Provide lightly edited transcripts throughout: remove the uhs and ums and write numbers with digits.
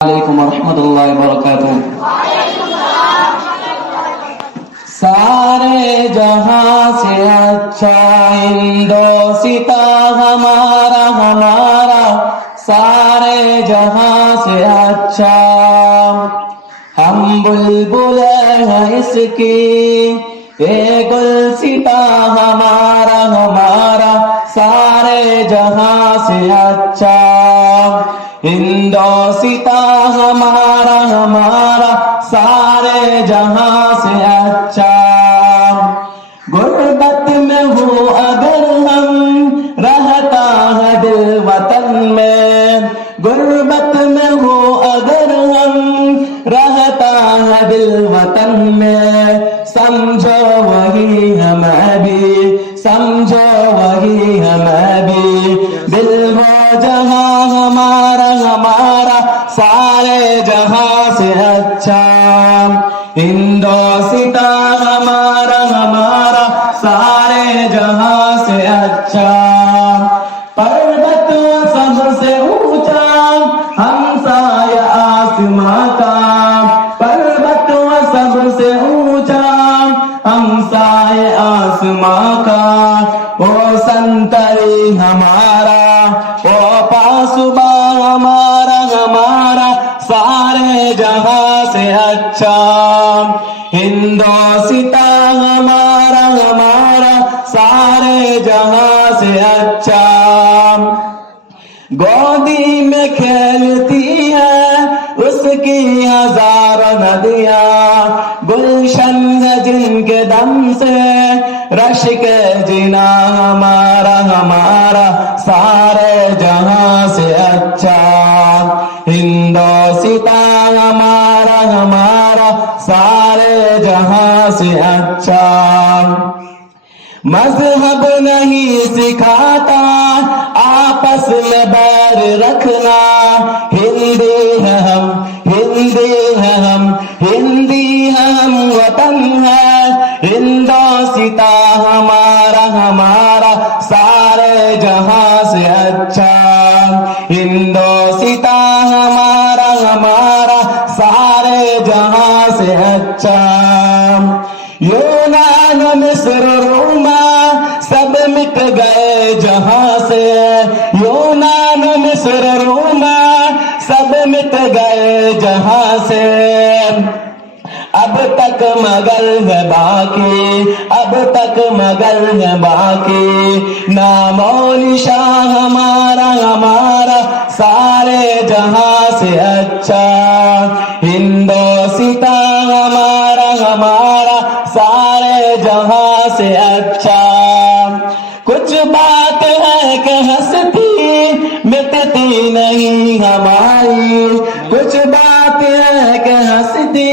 वालेकुम रहमतुल्लाहि व बरकातुहू। सारे जहां से अच्छा हिंदोसिता हमारा हमारा, सारे जहां से अच्छा हम बुलबुल हैं इसकी, ये गुलसिता हमारा हमारा, सारे जहां से अच्छा हिंदोसिता हमारा हमारा, सारे जहां से अच्छा। गुर्बत में हो अगर हम, रहता है दिल वतन में, गुर्बत में हो अगर हम, रहता है दिल वतन में, समझो वही है मैं भी, समझो वही है मैं भी, दिल वो जहां हमारा हमारा, सारे जहां से अच्छा हिंदोसिता हमारा हमारा, सारे जहां से अच्छा। पर्वत सबसे ऊंचा हमसाया आसमां का, पर्वत सबसे ऊंचा हमसाया आसमां का, वो संतरी हमारा, वो पासुबा हमारा हमारा, सारे जहां से अच्छा हिंदोसिता हमारा हमारा, सारे जहां से अच्छा। गोदी में खेलती है उसकी हजारों नदियां, गुलशन है जिनके दम से रश के जिना हमारा हमारा, सारे जहां से अच्छा हिंदोसिता हमारा हमारा, सारे जहां से अच्छा। मजहब नहीं सिखाता आपस में बैर रखना, हिंदी है हम, हिंदी है हम, हिंदी है हम, वतन है हिंदोसिता हमारा हमारा, सारे जहां से अच्छा हिंदोसिता हमारा हमारा, सारे जहां से अच्छा। यूनान मिस्र रोमा सब मिट गए जहां से, यूनान मिस्र रोमा सब मिट गए जहां से, अब तक मगल है बाकी, अब तक मगल है बाकी, नामो निशान हमारा हमारा, सारे जहां से अच्छा हिंदोसिता हमारा हमारा, सारे जहां से अच्छा। कुछ बात है कि हंसती मिटती नहीं हमारी, कुछ बात है कि हंसती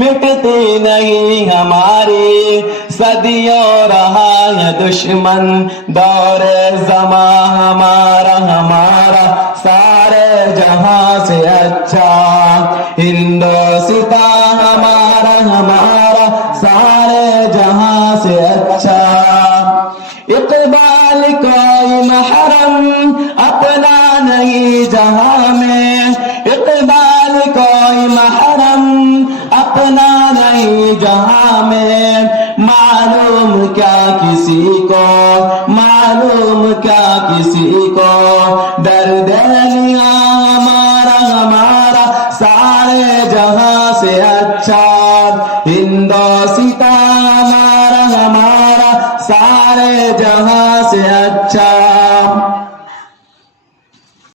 मिटती नहीं हमारी, सदियों रहा है दुश्मन दौर ज़मा हमारा हमारा, सारे जहां से अच्छा हिंदोसिता हमारा हमारा, सारे जहां से अच्छा। इकबाल कोई महरम अपना नहीं जहां में, इकबाल कोई महरम अपना नहीं जहां में, मालूम क्या किसी को, मालूम क्या किसी को, दर्द लिया हमारा हमारा, सारे जहां से अच्छा हिंदोसिता हमारा हमारा, सारे जहां से अच्छा।